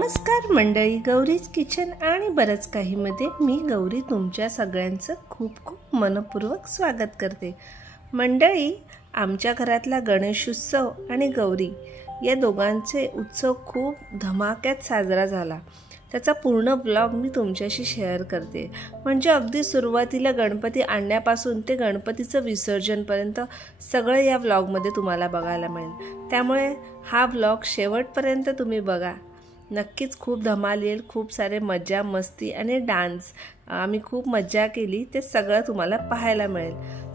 नमस्कार मंडळी, गौरीज किचन आणि बरंच काही मध्ये मी गौरी तुमच्या सगळ्यांचं खूप खूप मनपूर्वक स्वागत करते। मंडळी, आमच्या घरातला गणेशोत्सव आणि गौरी या दोघांचे उत्सव खूप धमाक्यात साजरा झाला। त्याचा पूर्ण ब्लॉग मी तुमच्याशी शेअर करते। म्हणजे अगदी सुरुवातीला गणपती आणण्यापासून ते गणपतीचं विसर्जनपर्यंत सगळं या ब्लॉगमध्ये तुम्हाला बघायला मिळेल। त्यामुळे हा ब्लॉग शेवटपर्यंत तुम्ही बघा, नक्कीच खूप धमाल येईल। खूप सारे मजा मस्ती आणि डान्स, आम्ही खूप मजा केली, ते सगळं तुम्हाला पाहायला मिळेल।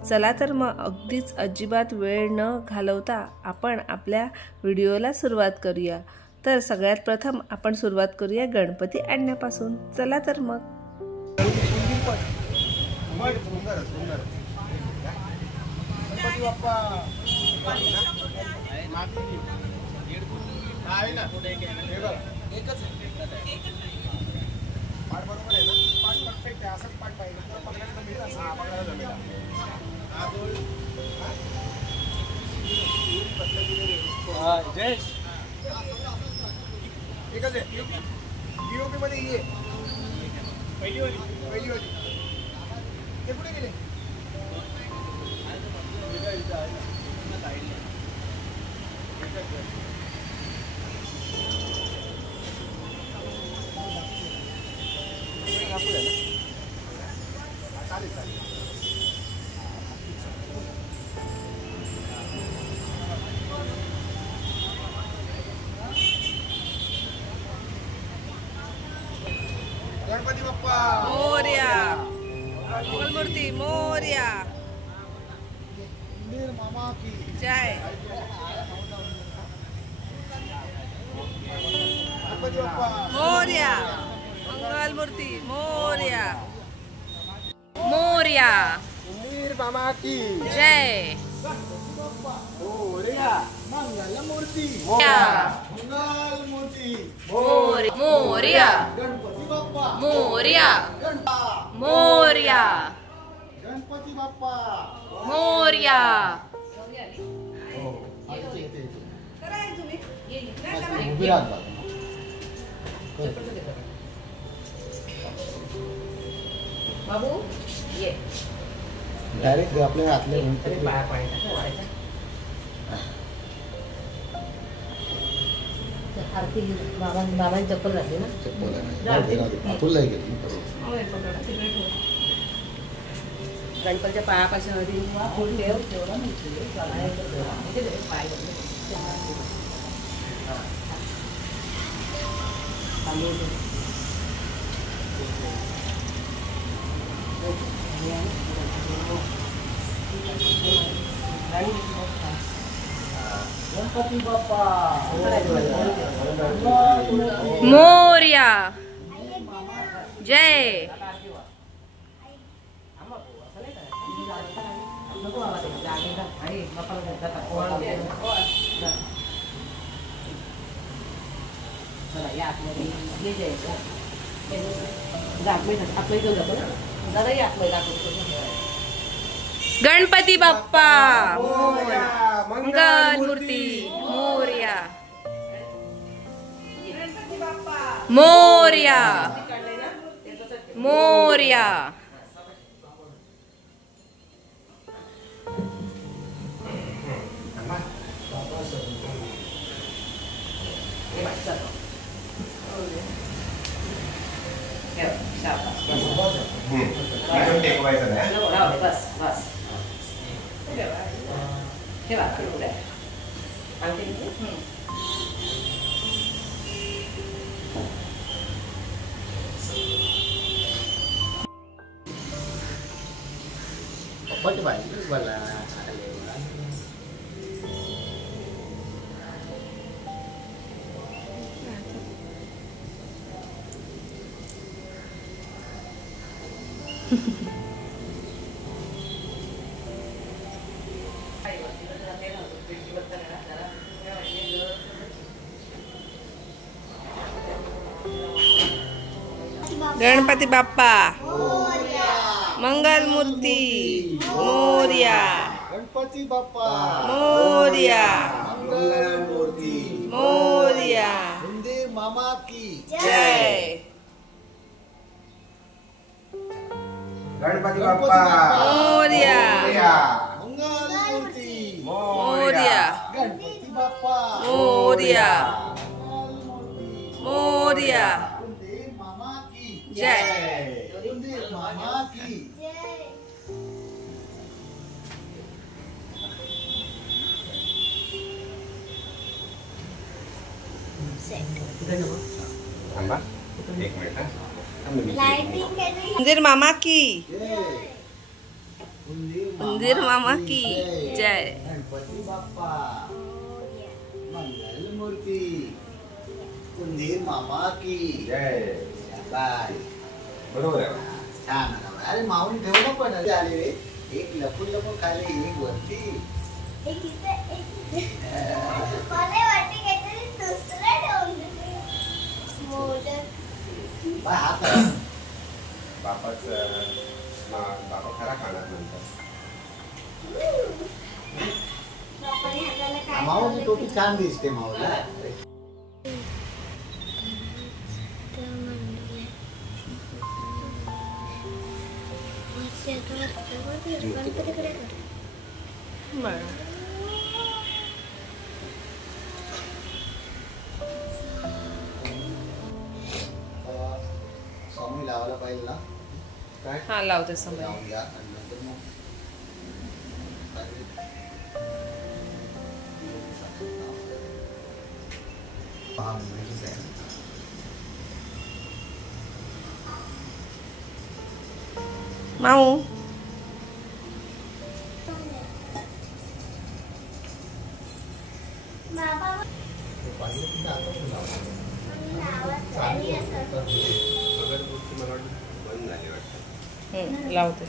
चला तर मग अगदीच अजिबात वेळ न घालवता आपण आपल्या व्हिडिओला सुरुवात करूया। तर सगळ्यात प्रथम आपण सुरुवात करूया गणपती आणण्यापासून। चला तर मग डीओपी मध्ये ये पहिली वाली ते कुठे गेले? गणपती बाप्पा मोरया, मंगलमूर्ती मोरया, मीर मामा की जय। गणपती बाप्पा मोरया, मंगलमूर्ती मोरया, मोरया, मीर मामा की जय। मोरया, मंगलमूर्ती मंगलमूर्ती मोरया, गणपती बाप्पा मोरया, मोरया, गणपती बाप्पा मोरया। उभी राहा बाबू ये डायरेक्ट आपल्या हातले पाया पाणी आरती बाबांची चप्पल राहते ना, गणपतीच्या पायापासून फुल ठेव पाय गणपती बाप्पा मोरया, जय। गणपती बाप्पा मंगलमूर्ती मोरया, मोरया, मोरया। गणपती बाप्पा मंगलमूर्ती मोरया, गणपती बाप्पा मोरया, मंगलमूर्ती मोरया, वंदे मामा की जय. गणपती बाप्पा मोरया. मंगलमूर्ती मोरया. गणपती बाप्पा मोरया. मंगलमूर्ती मोरया. कुंदे मामा की जय. कुंदे मामा की थांबा एक मिनिट हा. मंदिर मामा की जय. मंदिर मामा की जय. गणपती बाप्पा मंगलमूर्ती कुंदे मामा की जय. बाय. बरोबर आहे. छान. अरे माऊन ठेवलं पण आले रे. एक लपून लपून खाली एक वरती बाय हात बापा खरा खाणार नंतर. माऊची टोपी छान दिसते माऊला. स्वामी लावायला पाहिजे ना काय हा लावते समय. लावून घ्या आणि नंतर मग पहा मुंबईचीच आहे. माऊ पाहिजे तिथे आता पण लावतो. अगरबत्ती मला वाटतं बंद झाली वाटतं. लावते.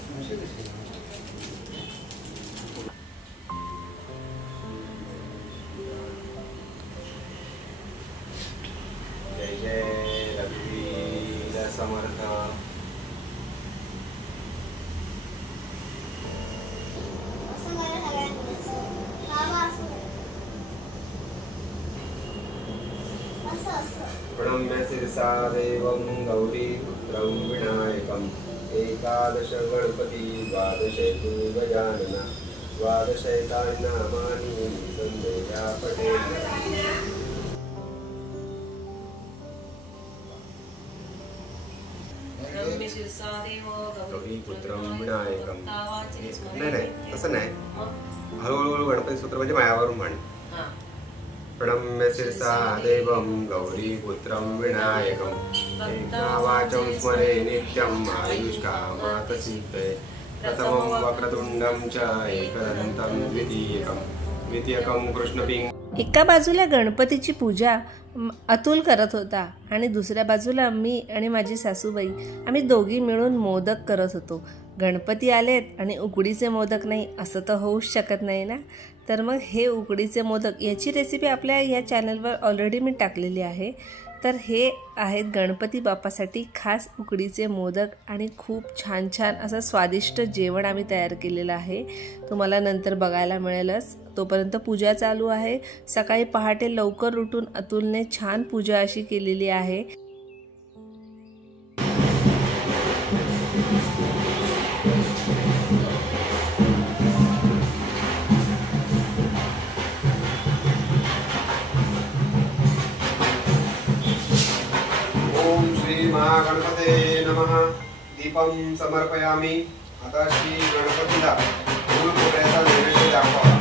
जय जय रघुवीर समर्थ. प्रणम्य शिरसा देवं गौरीपुत्रं विनायकम्. एकादश गणपती द्वादशेतु गजानन. द्वादशैतानि नामानि संदेया पठेत्. गौरीपुत्रं विनायकं. नाही नाही तसं नाही. हळूहळू गणपती सूत्र म्हणजे मायावरून म्हण. प्रणम्य शिरसा देवं गौरीपुत्रं विनायकम्. एकवाचं स्मरे नित्यम् आयुष्कामात् सिद्धये. प्रथमं वक्रतुण्डं च एकदन्तं द्वितीयकं कृष्णपिंग. एका बाजूला गणपतीची पूजा अतुल करत होता आणि दुसऱ्या बाजूला मी आणि माझी सासूबाई आम्ही दोघी मिळून मोदक करत होतो. गणपती आलेत आणि उकडीचे मोदक नाही असं तर होऊच शकत नाही ना. तर मग हे उकडीचे मोदक याची रेसिपी आपल्या या चॅनलवर ऑलरेडी मी टाकलेली आहे. तर हे आहेत गणपती बाप्पासाठी खास उकडीचे मोदक आणि खूप छान छान असं स्वादिष्ट जेवण आम्ही तयार केलेलं आहे. तुम्हाला नंतर बघायला मिळेलच. तोपर्यंत पूजा चालू आहे. सकाळी पहाटे लवकर उठून अतुलने छान पूजा अशी केलेली आहे. ओम श्री महागणपते नमः. दीपम समर्पयामी. आता श्री गणपतीला फूल खोबऱ्याचा नैवेद्य दाखवा.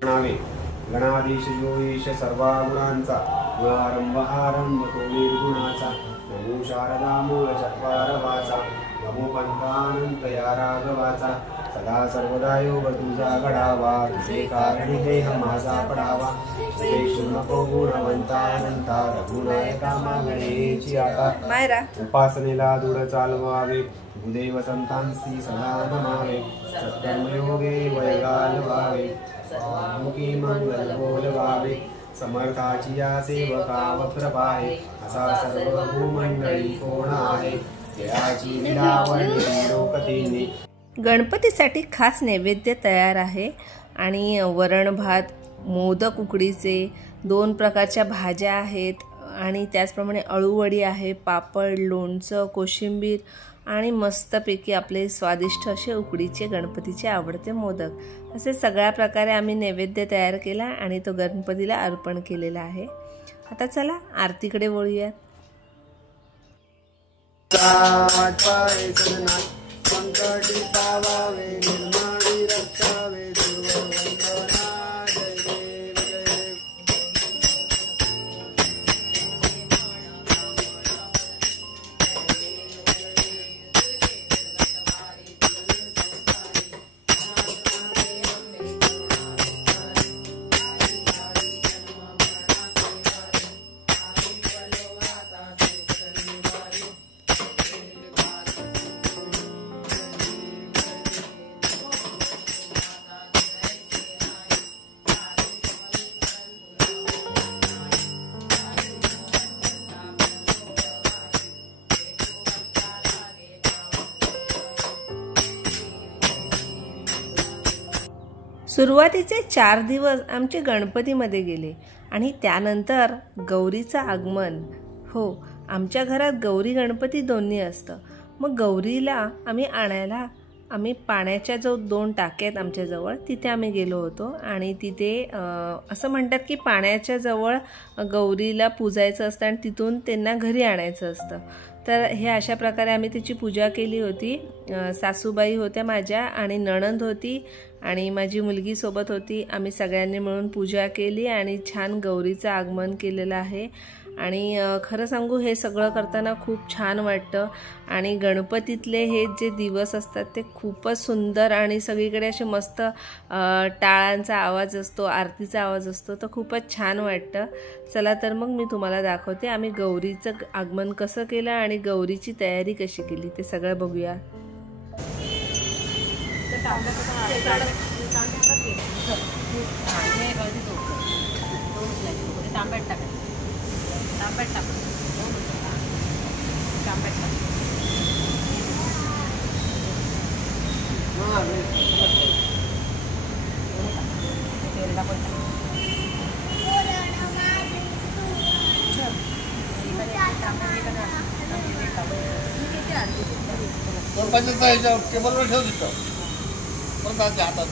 प्रणामी. गणाधीश योगीश सर्वा गुणांचा गुणारंभ आरंभ तो निर्गुणाचा. नमो शारदा मूळ चत्वार वाचा. नमो पंथानंत या राघवाचा. सदा सर्वदा योग तुझा घडावा. तुझे कारणी देह माझा पडावा. देशू नको गुणवंतानंता रघुनायका मागणेची आता. मायरा उपासनेला दूर चालवावे. गुरुदेव संतांसी सदा नमावे. सत्कर्मयोगे वैगाल व्हावे. मुखी मंगल बोलवावे. समर्थाची या सेवकावर पाहे. असा सर्व भूमंडळी कोण आहे. जयाची विडावळी लोकतीने. गणपतीसाठी खास नैवेद्य तयार आहे आणि वरण भात, मोदक उकडीचे, 2 प्रकारच्या भाज्या आहेत, आणि त्याचप्रमाणे अळूवडी आहे, पापड, लोणचं, कोशिंबीर आणि मस्तपैकी आपले स्वादिष्ट असे उकडीचे गणपतीचे आवडते मोदक असे सगळ्या प्रकारे आम्ही नैवेद्य तयार केला आणि तो गणपतीला अर्पण केलेला आहे. आता चला आरतीकडे वळूयात. सुरुवातीचे 4 दिवस आमचे गणपतीमध्ये गेले आणि त्यानंतर गौरीचं आगमन. हो, आमच्या घरात गौरी गणपती दोन्ही असतं. मग गौरीला आम्ही आणायला पाण्याच्या जो 2 टाक्या आहेत आमच्याजवळ तिथे आम्ही गेलो होतो आणि तिथे असं म्हणतात की पाण्याच्या जवळ गौरीला पूजायचं असतं आणि तिथून त्यांना घरी आणायचं असतं. तर हे अशा प्रकारे आम्ही त्याची पूजा केली होती. सासूबाई होत्या माझ्या आणि नणंद होती आणि माझी मुलगी सोबत होती. आम्ही सगळ्यांनी मिळून पूजा केली आणि छान गौरीचं आगमन केलेलं आहे. आणि खरं सांगू हे सगळं करताना खूप छान वाटतं आणि गणपतीतले हे जे दिवस असतात ते खूपच सुंदर आणि सगळीकडे असे मस्त टाळांचा आवाज असतो, आरतीचा आवाज असतो, तर खूपच छान वाटतं. चला तर मग मी तुम्हाला दाखवते आम्ही गौरीचं आगमन कसं केलं आणि गौरीची तयारी कशी केली ते सगळं बघूया. टेबलवर ठेव तिथं हातात.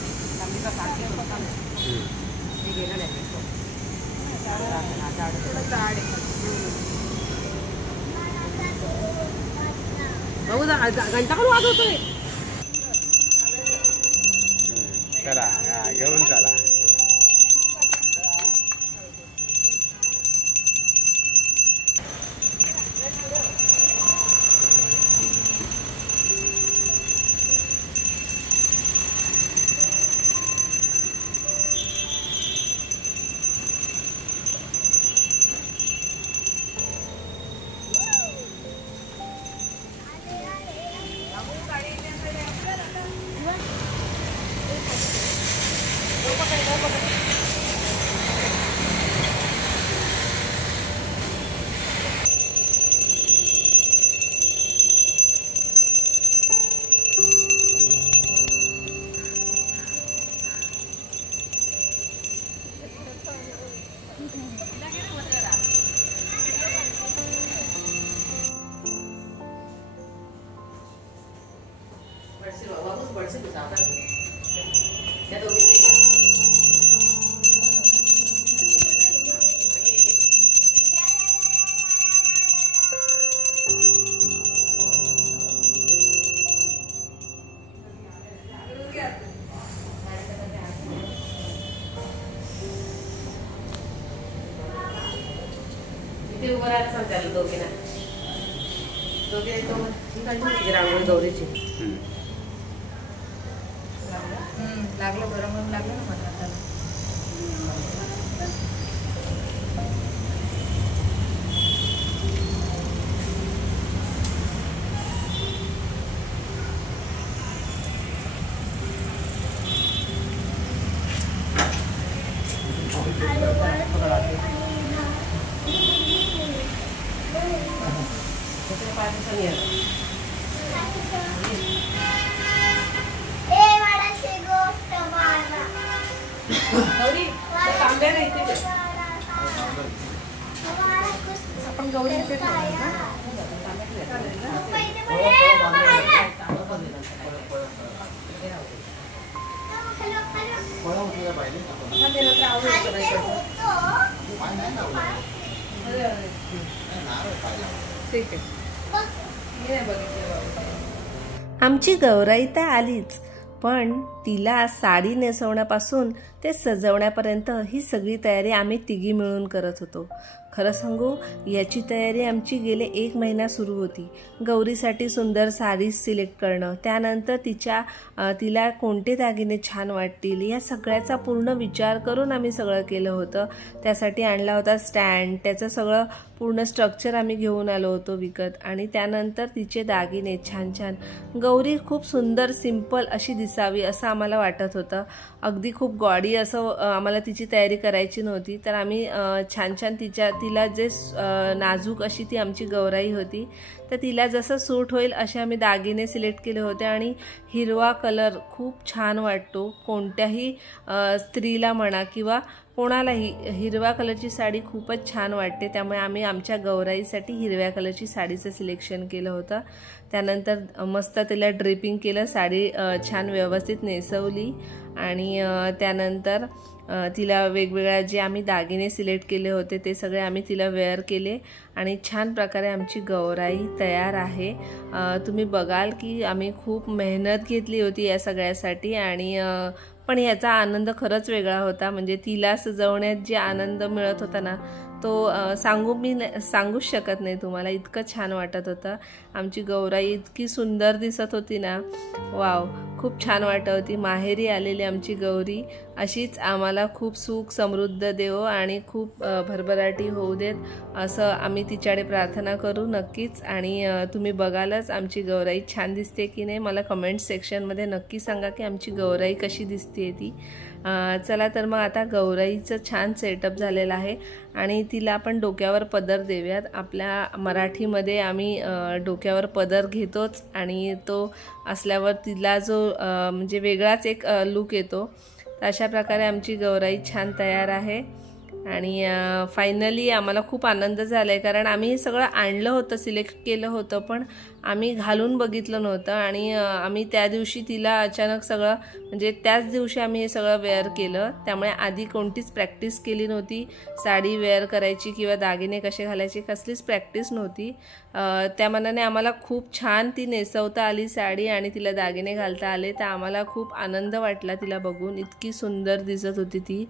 घंटा पण वाजवतोय. चला घेऊन चला. रांगोळी गौरीची लागलं गरम लागलं ना मला त्याला. आपण गौरी इथे ठेवणार ना. ठीक आहे. आमची गौराई तर आलीच, पण तिला साडी नेसवण्यापासून ते सजवण्यापर्यंत ही सगळी तयारी आम्ही तिघी मिळून करत होतो. खरं सांगू, याची तयारी आमची गेले 1 महिना सुरू होती. गौरीसाठी सुंदर साडी सिलेक्ट करणं, त्यानंतर तिला कोणते दागिने छान वाटतील या सगळ्याचा पूर्ण विचार करून आम्ही सगळं केलं होतं. त्यासाठी आणला होता स्टँड, त्याचं सगळं पूर्ण स्ट्रक्चर आम्ही घेऊन आलो होतो विकत. आणि त्यानंतर तिचे दागिने छान छान, गौरी खूप सुंदर सिंपल अशी दिसावी असं आम्हाला वाटत होतं. अगदी खूप गॉडी असं आम्हाला तिची तयारी करायची नव्हती. तर आम्ही छान छान तिला जे नाजूक अशी ती आमची गौराई होती, तर तिला जसं सूट होईल असे आम्ही दागिने सिलेक्ट केले होते. आणि हिरवा कलर खूप छान वाटतो कोणत्याही स्त्रीला म्हणा किंवा कोणालाही. हिरव्या कलरची साडी खूपच छान वाटते, त्यामुळे आम्ही आमच्या गौराईसाठी हिरव्या कलरची साडीचं सिलेक्शन केलं होतं. त्यानंतर मस्त तिला ड्रेपिंग केलं, साडी छान व्यवस्थित नेसवली. आणि त्यानंतर तिला वेगवेगळ्या जे आम्ही दागिने सिलेक्ट केले होते ते सगळे आम्ही तिला वेअर केले. आणि छान प्रकारे आमची गौराई तयार आहे. तुम्ही बघाल की आम्ही खूप मेहनत घेतली होती या सगळ्यासाठी. आणि पण याचा आनंद खरंच वेगळा होता. म्हणजे तिला सजवण्यात जे आनंद मिळत होता ना, तो सांगूच शकत नाही तुम्हाला. इतकं छान वाटत होतं. आमची गौराई इतकी सुंदर दिसत होती ना, वाव, खूप छान वाटत होती. माहेरी आलेली आमची गौरी अशीच आम्हाला खूप सुख समृद्ध देवो आणि खूप भरभराटी होऊ देत असं आम्ही तिच्याकडे प्रार्थना करू नक्कीच. आणि तुम्ही बघालच आमची गौराई छान दिसते की नाही. मला कमेंट सेक्शनमध्ये नक्की सांगा की आमची गौराई कशी दिसते ती. चला तर मग आता गौराईचं छान सेटअप झालेलं आहे आणि तिला आपण डोक्यावर पदर देऊयात. आपल्या मराठीमध्ये आम्ही डोक्यावर पदर घेतोच आणि तो असल्यावर तिला जो म्हणजे वेगळाच एक लुक येतो. तर अशा प्रकारे आमची गौराई छान तयार आहे. आणि फायनली आम्हाला खूप आनंद झाला आहे, कारण आम्ही हे सगळं आणलं होतं, सिलेक्ट केलं होतं, पण आम्ही घालून बघितलं नव्हतं. आणि आम्ही त्या दिवशी तिला अचानक सगळं म्हणजे त्याच दिवशी आम्ही हे सगळं वेअर केलं. त्यामुळे आधी कोणतीच प्रॅक्टिस केली नव्हती साडी वेअर करायची किंवा दागिने कसे घालायचे, कसलीच प्रॅक्टिस नव्हती. त्या मानाने आम्हाला खूप छान ती नेसवता आली साडी आणि तिला दागिने घालता आले. तर आम्हाला खूप आनंद वाटला तिला बघून. इतकी सुंदर दिसत होती ती.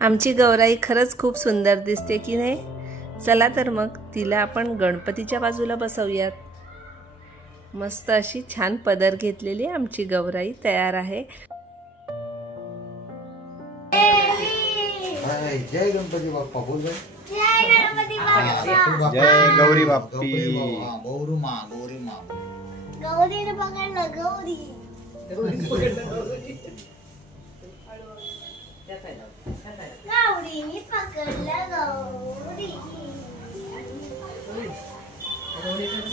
आमची गौराई खरंच खूप सुंदर दिसते की नाही. चला तर मग तिला आपण गणपतीच्या बाजूला बसवूयात. मस्त अशी छान पदर घेतलेली आमची गौराई तयार आहे. जय गणपती बाप्पा. बोल बाई. जय गौरी बाप्पी. गौरी मा गौरी मा. गौरीने पकडलं गौरी. गौरीने पकडलं गौरी.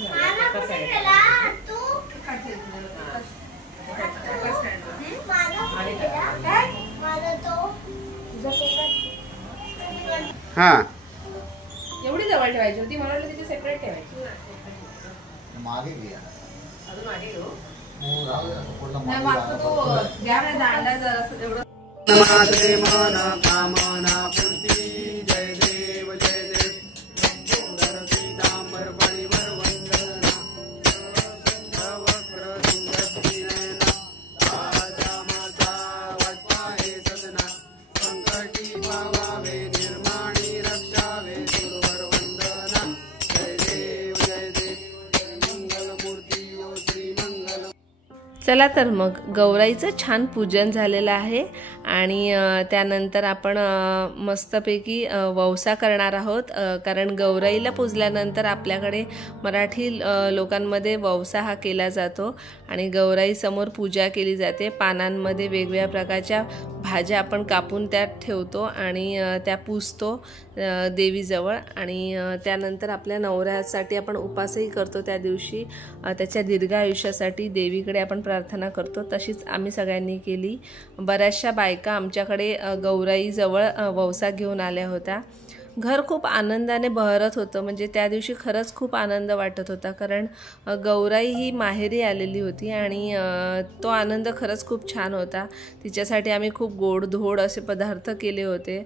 मला पकडला तू. माझा तो हा एवढी जवळ ठेवायची होती, मला वाटलं तिथे सेपरेट ठेवायची. मागे घ्या. अजून मागे घेऊ. हो, राहू द्या. पूर्ण नाही, मागे मागचं तो घ्या ना दांडा जरासं तेवढं. नमाते मना कामना पूर्ती. जय देव जय देव. सुंदर पीतांबर परिवर वंदना. वक्र सुंदर नयना. राजा माता वत्पाहे सदना. संकटी पावावे निर्माणी रक्षावे सुरवर वंदना. जय देव जय देव. मंगल मूर्ती ओ श्री मंगल. चला तर मग गौराईचं छान पूजन झालेलं आहे आणि त्यानंतर आपण मस्तपैकी वौसा करणार आहोत, कारण गौराईला पूजल्यानंतर आपल्याकडे मराठी लोकांमध्ये वौसा हा केला जातो आणि गौराईसमोर पूजा केली जाते. पानांमध्ये वेगवेगळ्या प्रकारच्या भाज्या आपण कापून त्यात ठेवतो आणि त्या पूजतो देवीजवळ. आणि त्यानंतर आपल्या नवऱ्यासाठी आपण उपासही करतो. त्या दिवशी त्याच्या दीर्घ आयुष्यासाठी देवीकडे आपण प्रार्थना करतो. तशीच आम्ही सगळ्यांनी केली. बऱ्याचशा बायका आमच्याकडे गौराईजवळ वौसा घेऊन आल्या होत्या. घर खूप आनंदाने बहरत होतं. म्हणजे त्या दिवशी खरंच खूप आनंद वाटत होता, कारण गौराई ही माहेरी आलेली होती आणि तो आनंद खरंच खूप छान होता. तिच्यासाठी आम्ही खूप गोडधोड असे पदार्थ केले होते.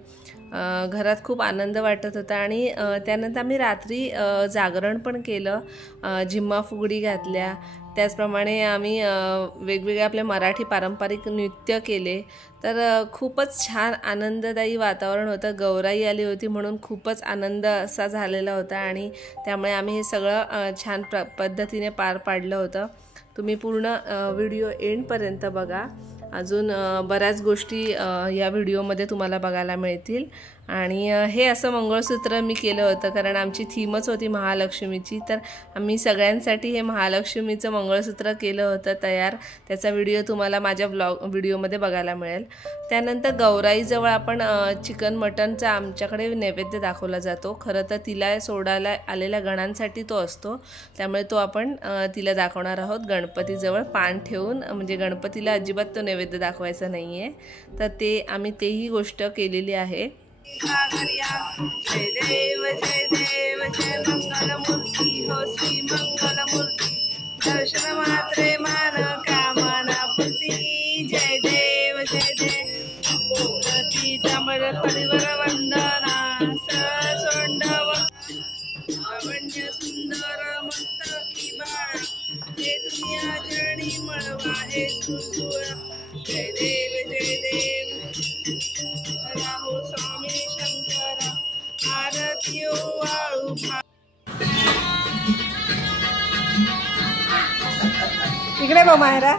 घरात खूप आनंद वाटत होता. आणि त्यानंतर आम्ही रात्री जागरण पण केलं, झिम्मा फुगडी घातल्या. त्याचप्रमाणे आम्ही वेगवेगळे आपले मराठी पारंपरिक नृत्य केले. तर खूपच छान आनंददायी वातावरण होतं. गौराई आली होती म्हणून खूपच आनंद असा झालेला होता आणि त्यामुळे आम्ही हे सगळं छान पद्धतीने पार पाडलं होतं. तुम्ही पूर्ण व्हिडिओ एंडपर्यंत बघा. अजून बऱ्याच गोष्टी या व्हिडिओमध्ये तुम्हाला बघायला मिळतील. आणि हे असं मंगळसूत्र मी केलं होतं, कारण आमची थीमच होती महालक्ष्मीची. तर आम्ही सगळ्यांसाठी हे महालक्ष्मीचं मंगळसूत्र केलं होतं तयार. त्याचा व्हिडिओ तुम्हाला माझ्या व्हिडिओमध्ये बघायला मिळेल. त्यानंतर गौराईजवळ आपण चिकन मटनचा आमच्याकडे नैवेद्य दाखवला जातो. खरं तर तिला सोडायला आलेल्या गणांसाठी तो असतो, त्यामुळे तो आपण तिला दाखवणार आहोत गणपतीजवळ पान ठेवून. म्हणजे गणपतीला अजिबात तो नैवेद्य दाखवायचा नाही आहे. तर ते आम्ही तेही गोष्ट केलेली आहे. जय देव जय देव जय मंगलमूर्ती हो श्री मंगलमूर्ती, दर्शन मात्रे मान कामना पूर्ती. जय देव जय देव तांबड परिवर वंदना सोंडव लावण्य सुंदर मस्तकी बाळा, हे तुम्ही आचरणी मळवा हे सुसुळा. जय देव जय देव राहो स्वामी शंकरा, आरती वाळू. इकडे बघ मायरा.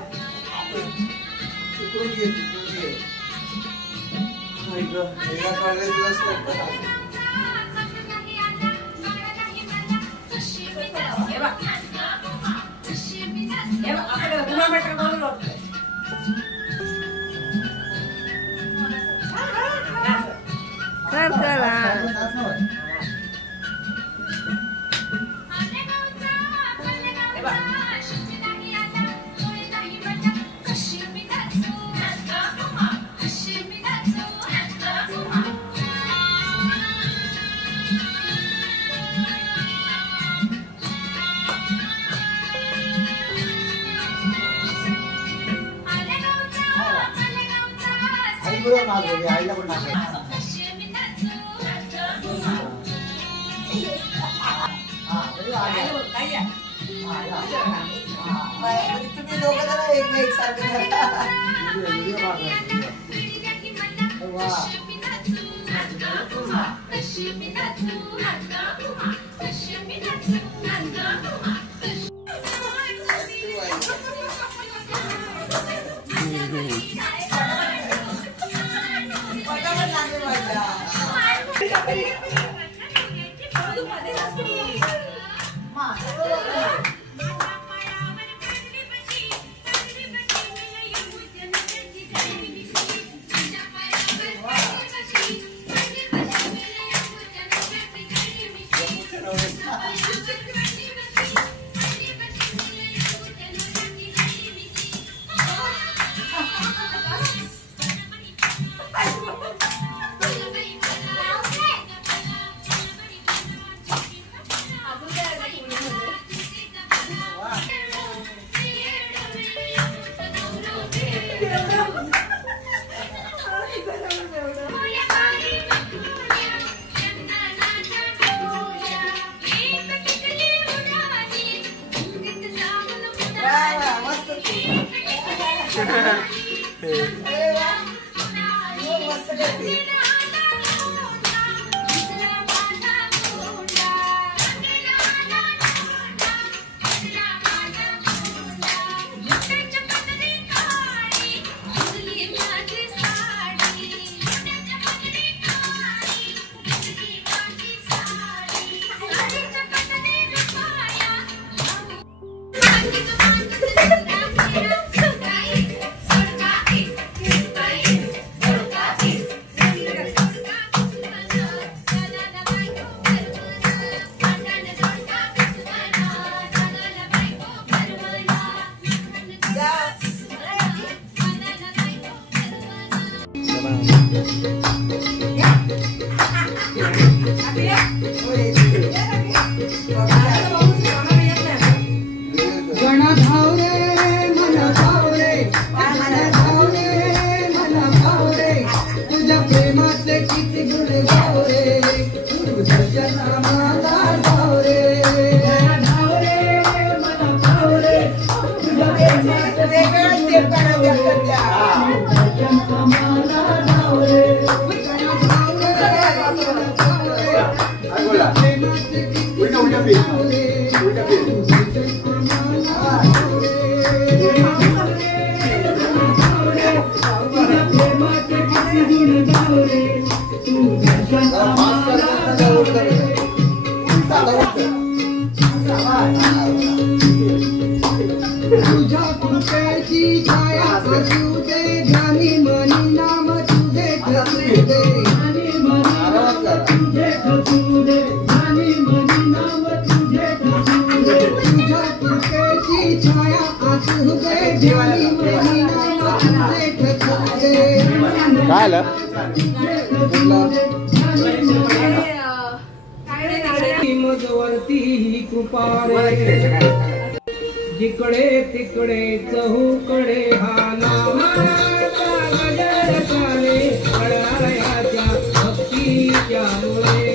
आईला पण तुम्ही दोघं जरा एक सारखं जिकडे तिकडे चहूकडे हाला भक्तीच्या मुळे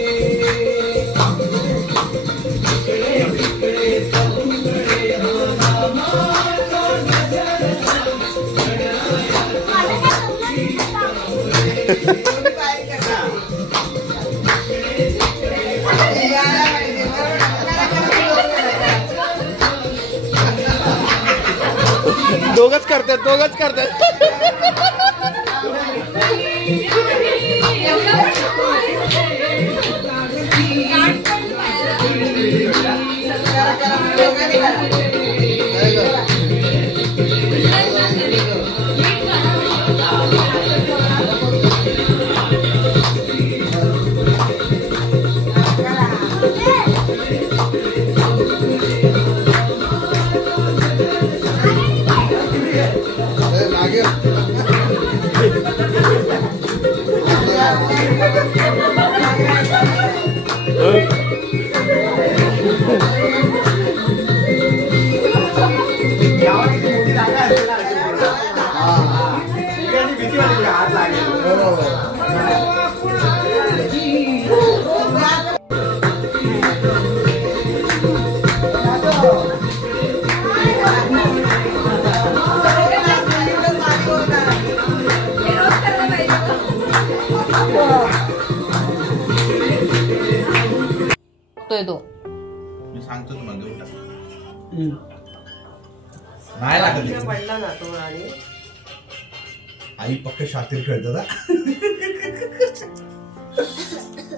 दोघच करतात मी सांगतो तुम्हाला देऊन टाक नाही लागत पडला जातो आणि आई पक्क शातीर खेळतात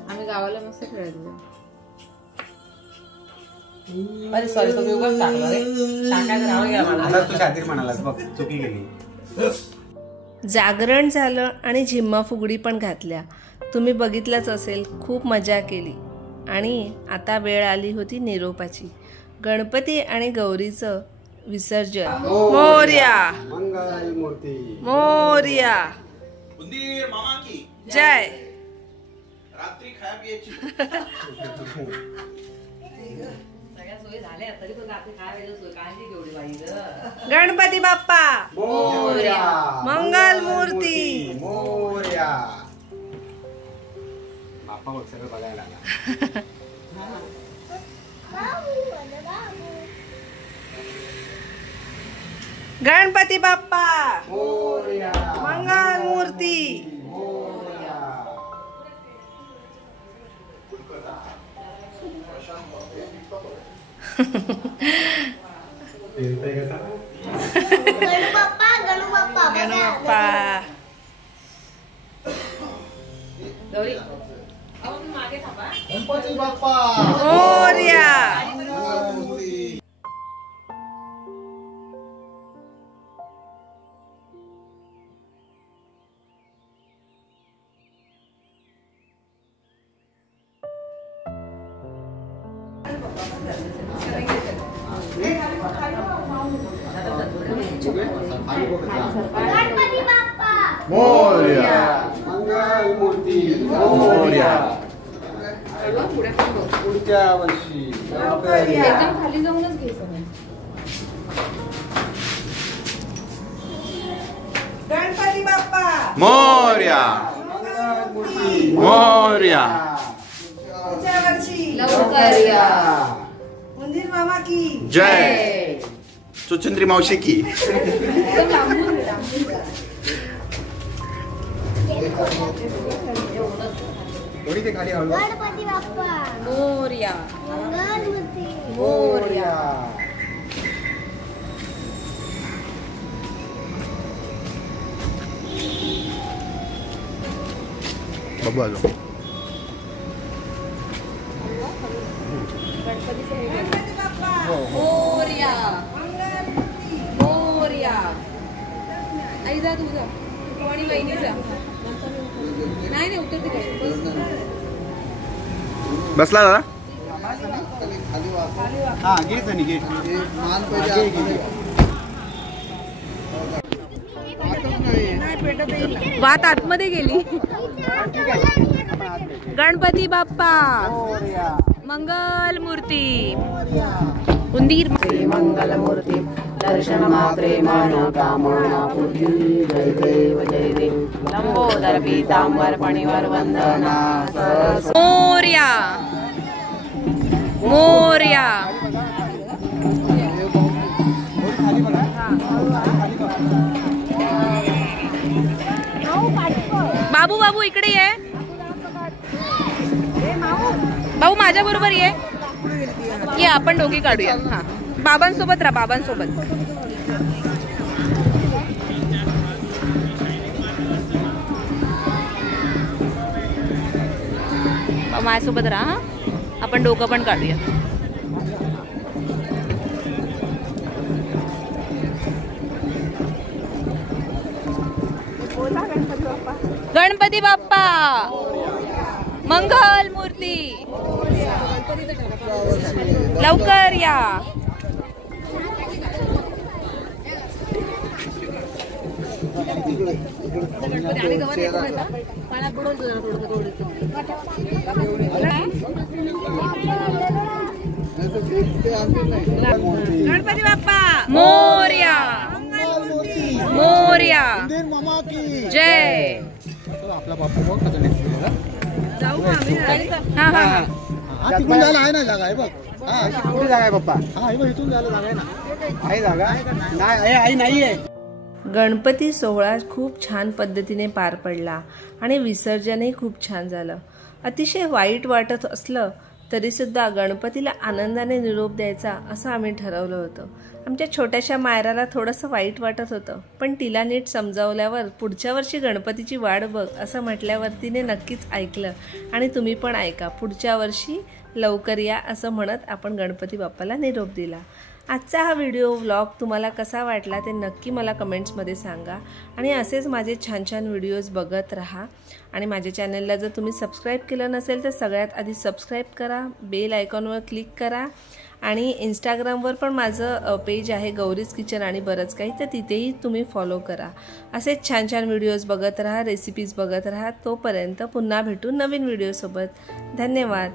आम्ही गावाला मस्त खेळायचो. अरे सॉरी तुम्ही उगाच टाकला रे टाकायचं नाव घ्या मला. आता तू शातीर म्हणालास बघ चुकी गेली. जागरण झालं आणि झिम्मा फुगडी पण घातल्या. तुम्ही बघितलंच असेल, खूप मजा केली. आणि आता वेळ आली होती निरोपाची. गणपती आणि गौरीचं विसर्जन. मोरया मंगल मूर्ती मोरया उंदीर मामा की जय. रात्री खाया पियाची सगळ्या सोयी झाल्या तरी पण रात्री काय वेळ सोय काळजी केवढी बाई ग. गणपती बाप्पा मोरया मंगल मूर्ती मोरया. बाप्पा बघ सगळं बघायला आला. गणपती बाप्पा मोरया मंगल मूर्ती. मोरया. गणू बाप्पा गणू बाप्पा गौरी अहो तुम्ही मागे थांबा. गणपती बाप्पा मोरया. गणपती बाप्पा मोरया मंगल मूर्ती मोरया. पुढे पण बघ. पुढच्या वर्षी लवकर या. एकदम खाली जाऊनच घे सगळं. गणपती बाप्पा मोरया मंगलमूर्ती मोरया पुढच्या वर्षी लवकर या. मंदिर मामा की जय सुचंद्री मावशी की एकदम लांबून घे, लांबून जा. थोडी ते खाली हळू गणपती बाप्पा मोरया मंगलमूर्ती मोरया. बघू अजून मोरया मोरया. आई जा तू जा. तू आणि वहिनी जा. नाही नाही उतर तिकडे. बसला दादा हा घे सनी घे मान पहिले वात आतमध्ये गेली. गणपती बाप्पा मंगल मूर्ती उंदीर मंगलमूर्ती दर्शन मात्रे मनोकामना पूर्ती जय देव लंबोदर पीतांबर पणिवर वंदना मोरया मोरया. बाबू बाबू इकडे ये. भाऊ माझ्या बरोबर ये आपण दोघी काढूया. हा बाबांसोबत राहा बाबांसोबत. माझ्यासोबत राहा. आपण दोघं पण काढूया. गणपती बाप्पा मंगल मूर्ती लवकर या. गणपती बाप्पा मोरया मोरया मामा की जय. आपला बापू बघ कसं नेक्स्ट जाऊ आम्ही. हा हा हा तिकडून जायला आहे ना जागा आहे बघ. हा कुठे जागा आहे पप्पा. हा हे बघ इथून जायला जागा आहे ना. आहे जागा नाही आई नाहीये. गणपती सोहळा खूप छान पद्धतीने पार पडला आणि विसर्जनही खूप छान झालं. अतिशय वाईट वाटत असलं तरीसुद्धा गणपतीला आनंदाने निरोप द्यायचा असं आम्ही ठरवलं होतं. आमच्या छोट्याशा मायराला थोडंसं वाईट वाटत होतं, पण तिला नीट समजावल्यावर पुढच्या वर्षी गणपतीची वाट बघ असं म्हटल्यावर तिने नक्कीच ऐकलं. आणि तुम्ही पण ऐका, पुढच्या वर्षी लवकर या असं म्हणत आपण गणपती बाप्पाला निरोप दिला. आजचा हा व्हिडिओ व्लॉग तुम्हाला कसा वाटला ते नक्की मला कमेंट्समध्ये सांगा. आणि असेच माझे छान छान व्हिडिओज बघत राहा. आणि माझ्या चॅनलला जर तुम्ही सबस्क्राईब केलं नसेल तर सगळ्यात आधी सबस्क्राईब करा, बेल आयकॉनवर क्लिक करा. आणि इंस्टाग्रामवर पण माझं पेज आहे गौरीज किचन आणि बरंच काही, तर तिथेही तुम्ही फॉलो करा. असेच छान छान व्हिडिओज बघत राहा, रेसिपीज बघत राहा. तोपर्यंत पुन्हा भेटू नवीन व्हिडिओसोबत. धन्यवाद.